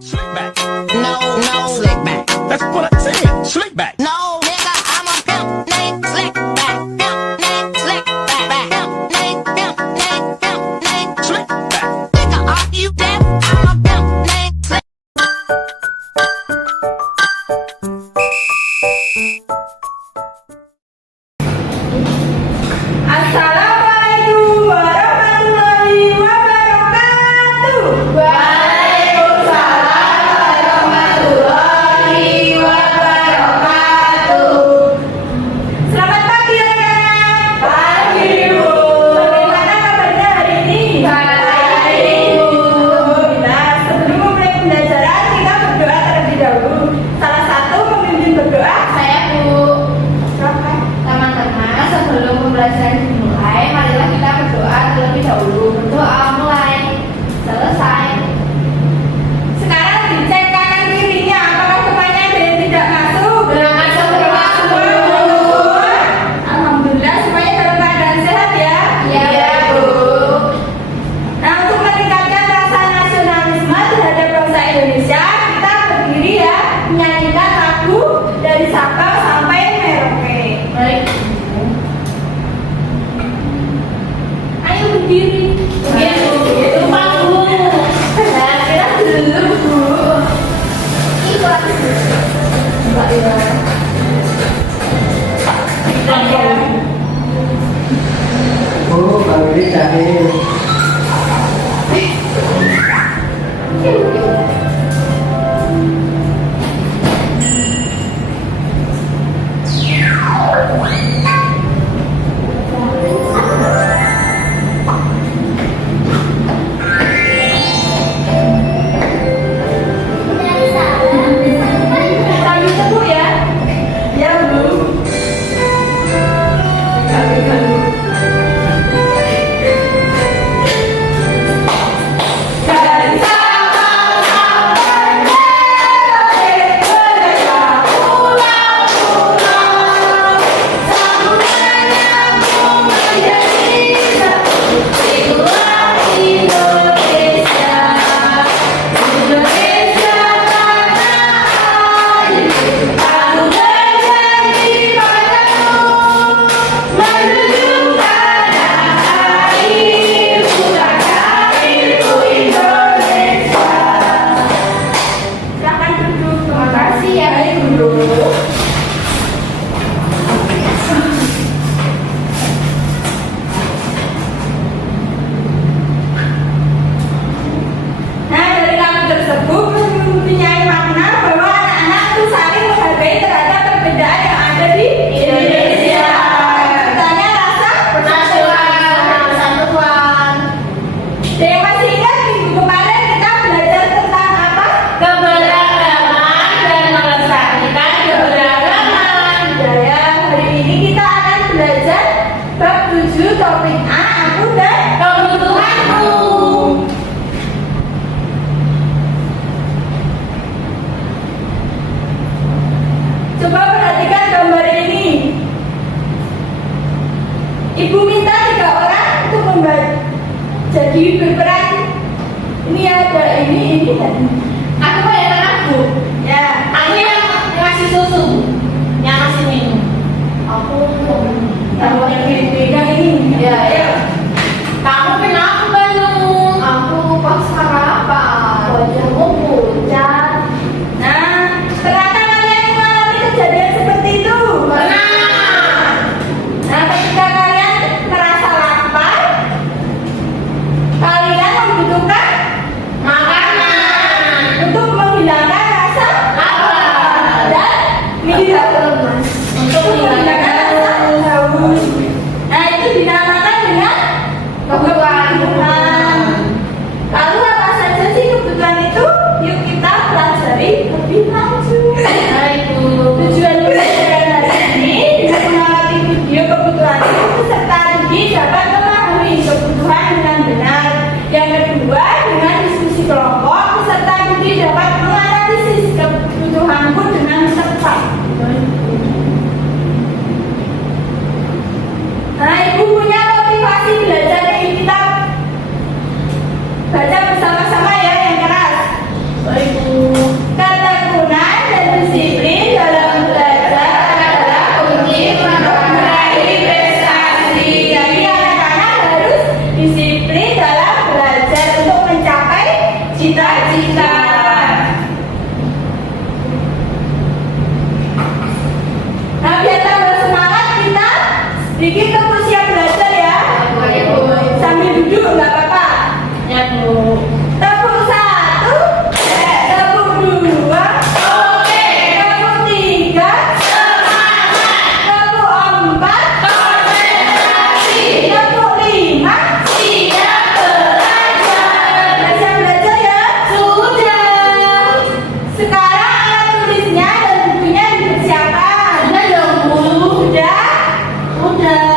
Slick back. No, slick back. That's what I said. Slick back. No, nigga, I'm a pimp named Slick back. Pimp named Slick back. Pimp named Slick back. Nigga, are you deaf? I'm a pimp named Slick. Assalamualaikum warahmatullahi wabarakatuh. Waalaikumsalam warahmatullahi wabarakatuh. Selamat pagi anak-anak. Pagi Bu. Bagaimana kabarnya hari ini? Baik Bu. Nah, sebelum memulai pembelajaran kita berdoa terlebih dahulu. Salah satu pemimpin berdoa Saya Bu. Teman-teman, sebelum pembelajaran dimulai, marilah kita berdoa terlebih dahulu. Berdoa mulai selesai. sekarang dicek kanan kirinya apakah semuanya ada yang tidak masuk. Masuk. Alhamdulillah semuanya dalam keadaan sehat ya. Iya Bu. Nah, untuk meningkatkan rasa nasionalisme terhadap bangsa Indonesia, kita berdiri ya menyanyikan lagu dari Sabang sampai Merauke. Baik. Ayo berdiri. Lupa Bu. Nah, kita dulu Bu. Ikut. Mbak Ira. Oh, Bang Willy cari. Sambil teguh ya. Ya Bu. Dari Sabang sampai Merauke, merdeka pulau-pulau, sambungan nyambung menjadi satu. Itulah Indonesia, Indonesia tanah air. Aku berjanji padamu menuju tanah air, putraku Indonesia. Silakan duduk. Terima kasih ya. Baik duduk. Nah, dari lagu tersebut mempunyai makna bahwa anak-anak itu saling menghargai terhadap perbedaan yang ada di Indonesia. Tanya rasa Persatuan. Dan masih ingat minggu kemarin kita belajar tentang apa? Keberagaman dan melestarikan keberagaman. Budaya. Hari ini kita akan belajar bab 7 topik A, aku dan Kebutuhanku. coba perhatikan gambar ini. Ibu minta 3 orang untuk jadi berperan. Ini ada ini dan ini. Aku bayangkan aku. Ya. Aku yang ngasih susu, yang ngasih minum. Aku Kalau yang beda ini. Ya, ya. Kamu kenapa Bandung? Aku pas sarapan. Wajahmu pucat. Nah, ternyata kalian mengalami kejadian seperti itu. Benar. Nah, ketika kalian merasa lapar, kalian membutuhkan Makanan. untuk menghilangkan rasa Lapar. dan minum. Untuk Menghilangkan rasa haus. Nah, itu dinamakan dengan kebutuhan. Lalu apa saja sih kebutuhan itu? Yuk kita pelajari lebih lanjut. Baik, Bu. Tujuan pembelajaran hari ini dengan mengamati video kebutuhan itu peserta didik dapat memahami kebutuhan dengan benar. Yang kedua, dengan diskusi kelompok, peserta didik dapat menganalisis kebutuhanku dengan tepat. Nah, ibu punya motivasi belajar dari kitab. Baca bersama-sama ya yang keras. Baik, Ketekunan dan disiplin dalam belajar adalah kunci untuk meraih prestasi. Jadi anak-anak harus disiplin dalam belajar untuk mencapai cita-cita. Nah, biar tambah semangat kita sedikit tepuk siap belajar ya. Sambil duduk nggak apa-apa. Ya, Bu. Tepuk 1, tepuk 2, oke. Tepuk 3, semangat. Tepuk 4, konsentrasi. Tepuk 5, siap belajar. Siap belajar ya? Sudah. Sekarang alat tulisnya dan bukunya dipersiapkan. Sudah dong, Bu. Sudah? Sudah.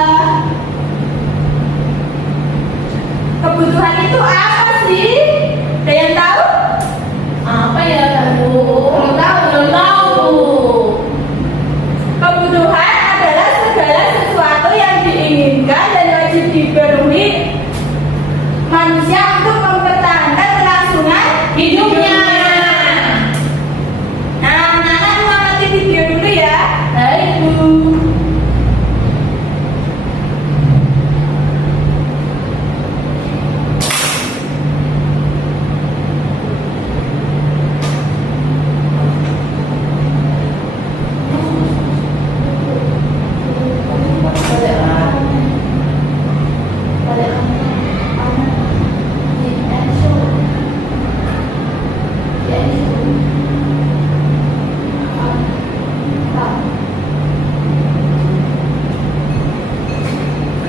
Kebutuhan itu apa sih? Ada yang tahu? Apa ya, Bu? Belum tahu. Kebutuhan adalah segala sesuatu yang diinginkan dan wajib dipenuhi manusia untuk mempertahankan kelangsungan hidupnya. Nah, anak-anak mengamati video dulu ya. Baik, Bu.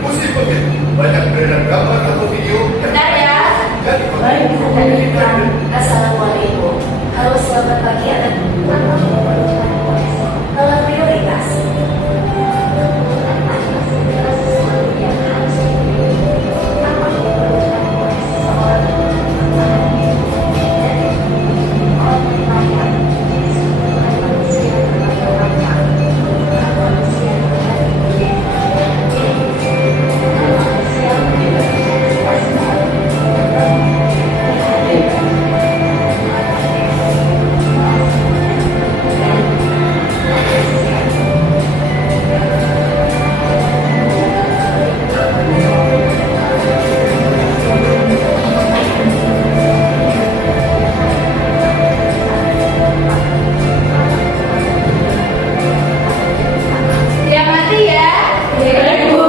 Musik oke. Banyak beredar gambar atau video yang Benar ya? jadi Assalamualaikum. Halo, selamat pagi anak-anak. Prioritas. Diamati ya. Ibu.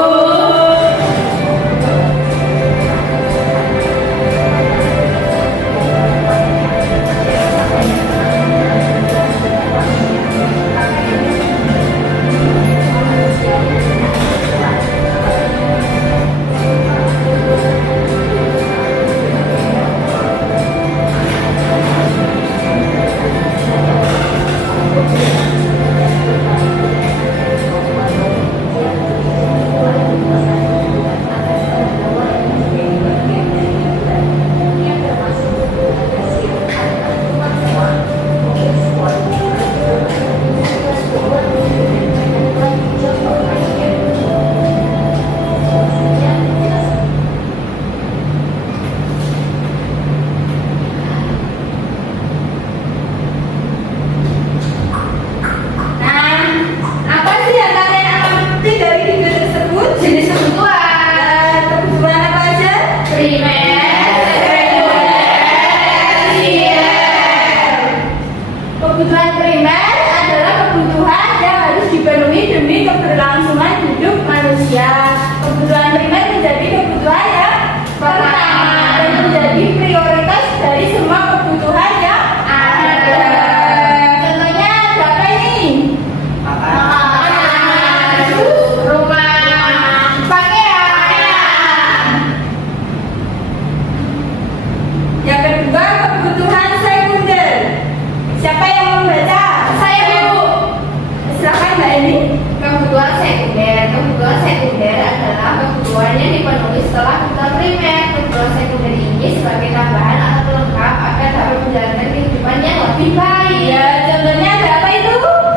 Nah, apa sih yang kalian amati dari video tersebut? Jenis kebutuhan. Kebutuhan apa aja? Primer, Kebutuhan primer adalah kebutuhan yang harus dipenuhi demi keberlangsungan hidup manusia. Kebutuhan primer menjadi kebutuhan yang pertama dan menjadi prioritas dari semua kebutuhan yang ada. Contohnya ada apa ini? makanan, rumah, Pakaian. Yang kedua kebutuhan sekunder. Siapa yang membaca? Saya, Bu. Silakan Mbak Eni. Kebutuhan sekunder adalah kebutuhan yang dipenuhi setelah kebutuhan primer. Kebutuhan sekunder ini sebagai tambahan atau pelengkap agar dapat menjalankan kehidupan yang lebih baik. Ya, contohnya ada apa itu?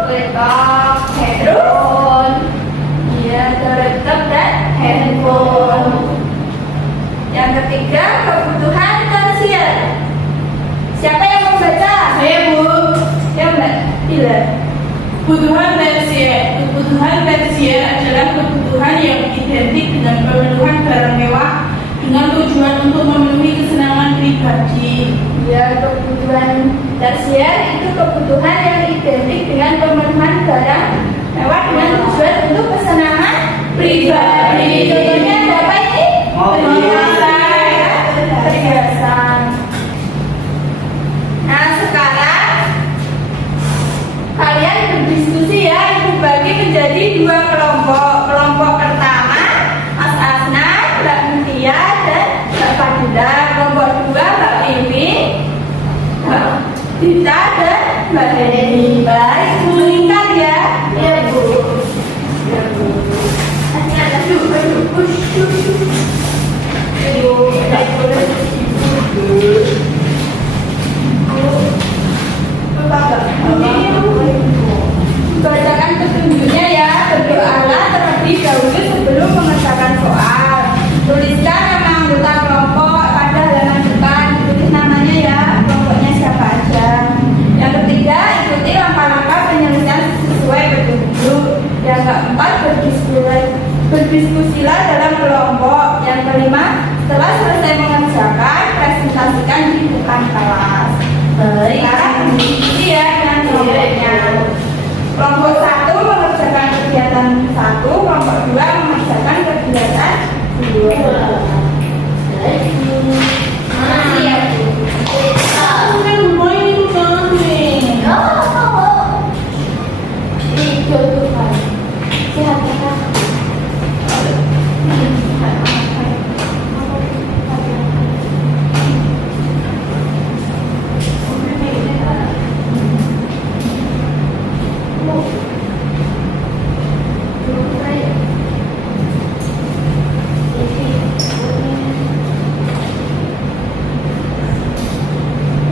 Laptop, handphone, Iya, ada laptop dan handphone. Yang ketiga kebutuhan tersier. Siapa yang membaca? Kebutuhan tersier adalah kebutuhan yang identik dengan pemenuhan barang mewah dengan tujuan untuk memenuhi kesenangan pribadi. Ya, kebutuhan tersier itu kebutuhan yang identik dengan pemenuhan barang mewah dengan tujuan untuk kesenangan pribadi. Contohnya ada apa ini? Perhiasan. Nah, sekarang kalian berdiskusi ya, ibu bagi menjadi dua kelompok. Kelompok pertama Mas Asnan, Mbak Mutia, dan Mbak Fadila. Kelompok dua Mbak Piwi, Mbak Dita, dan Mbak Deni. Baik, mulaikan ya. Ya Bu. Ya Bu. Bacakan petunjuknya ya. Berdoalah terlebih dahulu sebelum mengerjakan soal. Tuliskan nama anggota kelompok pada halaman depan. Tulis namanya ya, kelompoknya siapa aja. Yang ketiga, ikuti langkah-langkah penyelesaian sesuai petunjuk. Yang keempat, berdiskusilah dalam kelompok. Yang kelima, setelah selesai mengerjakan, presentasikan di depan kelas. Sekarang berdiskusi ya dengan kelompoknya. Kelompok 1 mengerjakan kegiatan 1, kelompok 2 mengerjakan kegiatan 2. Makasih ya Bu.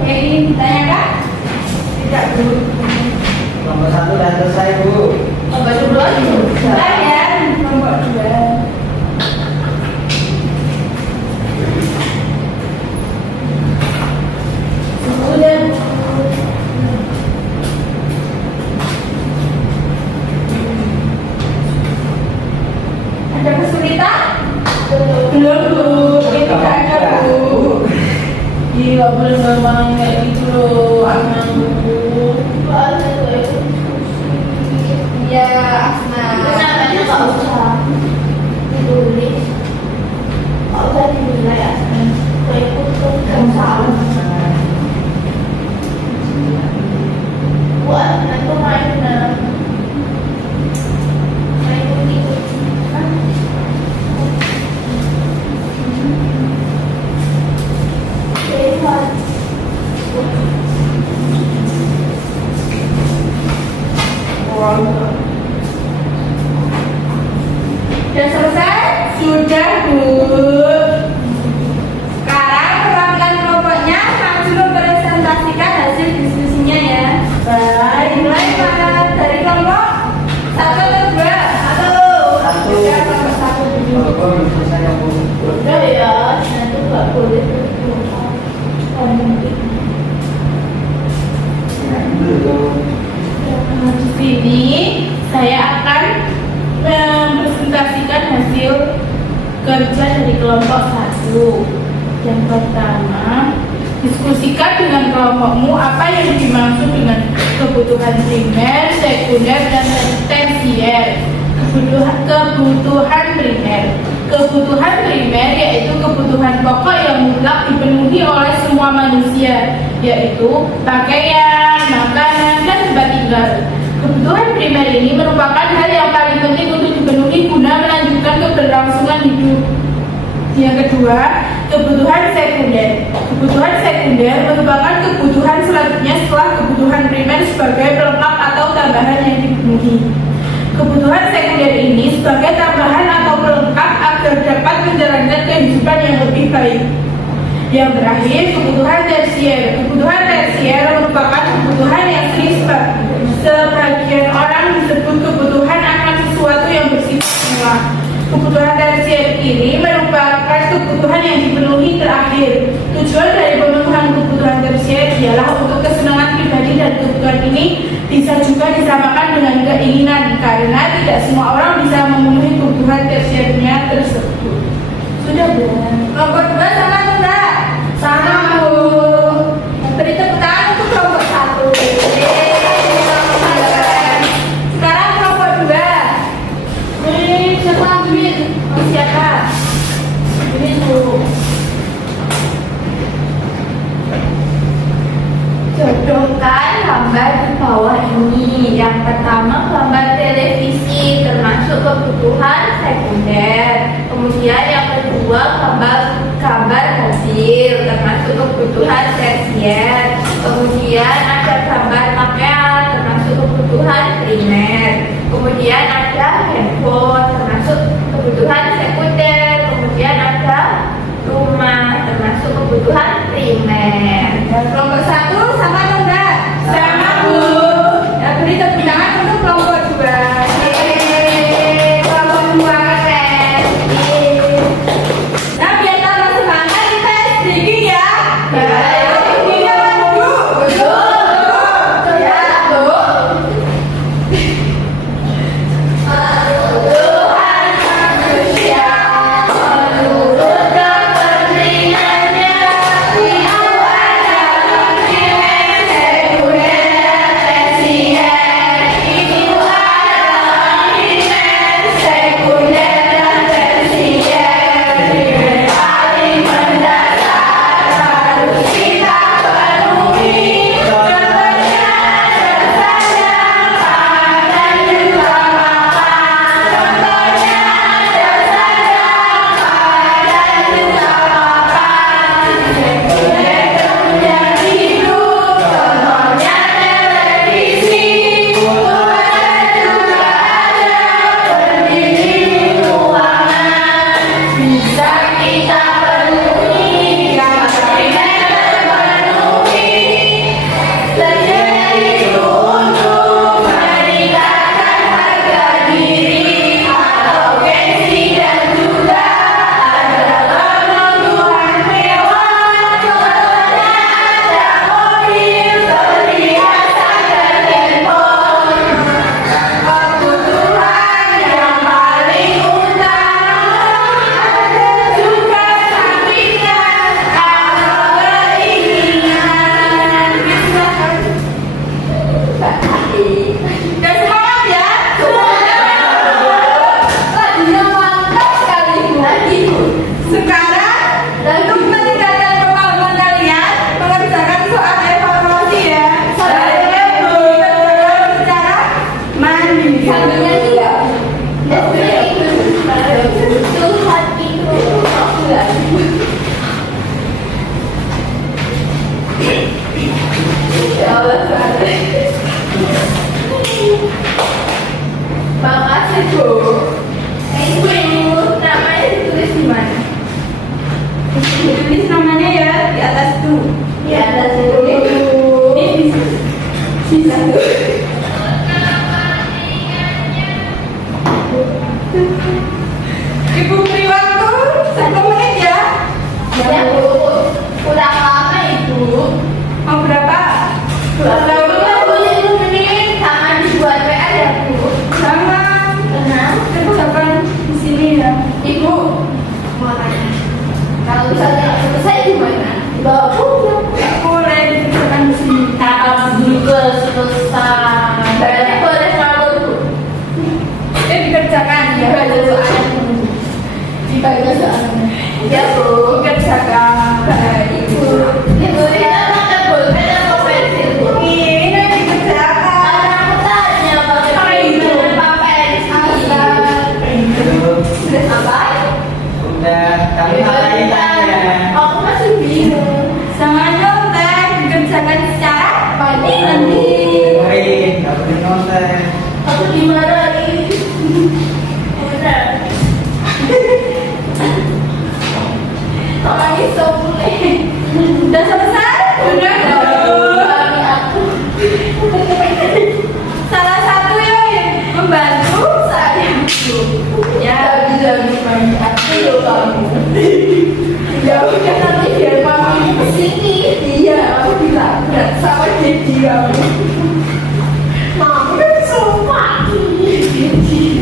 Ingin ditanyakan? Tidak Bu. Nomor 1 sudah selesai Bu. Kelompok dua Sudah ya, kelompok 2. sudah. Ada kesulitan? Belum Bu, itu tidak ada Bu. Iya, boleh ngomong kayak gitu loh, anak Bu. Ya, Asna. Kenapanya nggak usah ditulis? Nggak usah dinilai Asna. Kayak itu nggak salah. Buat Asna itu mainan. Main ikut. Sudah selesai? Sudah Bu. Sekarang perwakilan kelompoknya maju mempresentasikan hasil diskusinya ya. Baik, mulai Pak. Dari kelompok 1 atau 2? 1. Satu. Ya, kelompok 1 dulu. Kalau belum selesai ya Bu. Udah ya, nanti nggak boleh Di sini saya akan mempresentasikan hasil kerja dari kelompok 1. Yang pertama, diskusikan dengan kelompokmu apa yang dimaksud dengan kebutuhan primer, sekunder, dan tersier. Kebutuhan primer. Kebutuhan primer yaitu kebutuhan pokok yang mutlak dipenuhi oleh semua manusia, yaitu pakaian, makanan, dan tempat tinggal. Kebutuhan primer ini merupakan hal yang paling penting untuk dipenuhi guna melanjutkan keberlangsungan hidup. Yang kedua, kebutuhan sekunder. Kebutuhan sekunder merupakan kebutuhan selanjutnya setelah kebutuhan primer sebagai pelengkap atau tambahan yang dipenuhi. Kebutuhan sekunder ini sebagai tambahan atau pelengkap agar dapat menjalankan kehidupan yang lebih baik. Yang terakhir, kebutuhan tersier. Kebutuhan tersier merupakan kebutuhan yang sering sebagian orang disebut kebutuhan akan sesuatu yang bersifat mewah. Kebutuhan tersier ini merupakan kebutuhan yang dipenuhi terakhir. Tujuan dari pemenuhan kebutuhan tersier ialah untuk kesenangan pribadi, dan kebutuhan ini bisa tidak semua orang bisa memenuhi kebutuhan tersiernya tersebut. Sudah, Bu. Kelompok 2 sama atau enggak? Sama, Bu. Beri tepuk tangan untuk kelompok 1. Sekarang kelompok 2. Ini siapa duit? Oh, siapa? Ini tuh. Jodohkan gambar di bawah ini. Yang pertama gambar televisi termasuk kebutuhan sekunder. Kemudian yang kedua gambar mobil termasuk kebutuhan tersier. Kemudian ada gambar pakaian termasuk kebutuhan primer. Kemudian ada handphone termasuk kebutuhan sekunder. Kemudian ada rumah termasuk kebutuhan primer. Kelompok 1 sama atau enggak? Sama, Bu. Ya, beri tepuk tangan untuk kelompok 2. Kelompok 2 keren. Nah, biar tambah semangat kita sedikit ya. Baik. Ini apa, Bu? Ya, Bu. Tuhan manusia menurut kepentingannya di awal dalam primer sekunder tersier. Inilah dalam primer sekunder dan tersier. Primer paling mendasar harus kita penuhi. Contohnya dasarnya pangan dan juga makan. Contohnya dasarnya pangan dan juga makan. Sekunder kemudian hidup. Contohnya televisi. Kemudian juga ada pendingin ruangan. Bisa kita penuhi. Yang primer terpenuhi. Terjadi itu untuk meningkatkan harga diri atau gengsi dan juga ada kebutuhan mewah. Contohnya ada mobil, perhiasan dan handphone. Kebutuhan yang paling utama ada juga sampingan atau keinginan. Dan semangat ya. Lagunya mantap sekali lagi, Bu. Sekarang untuk meningkatkan kemampuan kalian mengerjakan soal evaluasi ya. Saya, Bu. Secara mandiri. Sambil nyanyi nggak? Tuhan itu enggak. Ya Allah, makasih, Bu. Ibu, namanya ditulis di mana? Tulis namanya ya di atas tuh. Di atas itu. Ini bisa. Ibu beri waktu 1 menit ya. Ya, Bu. Kurang lama, Ibu. Mau berapa? 20 menit. Tangan dibuat PR ya, Bu. Jangan. Tenang. Kerjakan di sini ya. Ibu, mau tanya. Kalau misalnya nggak selesai gimana? Bagus. Nggak boleh dikerjakan di sini. Kalau juga selesai. Berarti boleh selalu, Bu. Dikerjakan ya. Dibaca soalnya. Dibaca soalnya. Ya, Bu. Dikerjakan. Baik, Bu. Ibu, kita pakai pulpen atau pensil, Bu? Ini dikerjakan. Karena aku tanya pakai pulpen apa pensil. Apa? Udah, kami ngapain tanya? Aku masih bingung. Jangan nyontek, dikerjakan secara mandiri. Dengerin, nggak boleh nonton. Aku dimarahin. Bener. Orang itu boleh. Udah selesai? Udah. Kami aku. Salah satu yang membantu saya. Ya bisa banyak aku loh kamu. Ya udah nanti biar mami kesini. Iya, aku bilang berat sama jadi kamu. Mami kan sumpah. Jadi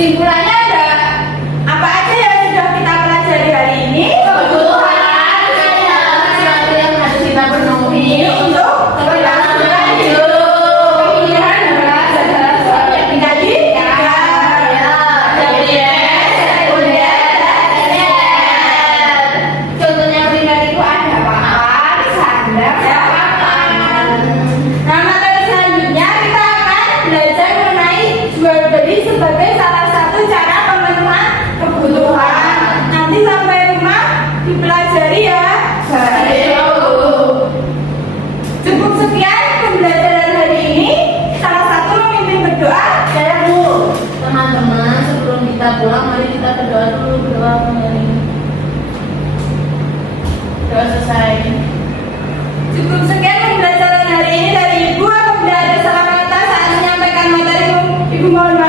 Kesimpulannya ada apa aja yang sudah kita pelajari hari ini? Kebutuhan sesuatu yang harus kita penuhi Untuk keberlangsungan hidup. Pilihan adalah segala sesuatu yang kita inginkan. sekunder, tersier. Contohnya primer itu ada papan, sandang, papan. Nah, materi selanjutnya kita akan belajar mengenai jual beli sebagai salah satu cara pemenuhan kebutuhan. Nanti sampai rumah dipelajari ya. Cukup sekian pembelajaran hari ini. Salah satu memimpin berdoa. Saya Bu, teman-teman sebelum kita pulang mari kita berdoa dulu, berdoa kembali. Doa selesai. Cukup sekian pembelajaran hari ini dari Ibu. Apabila ada salah kata saat menyampaikan materi, Ibu mohon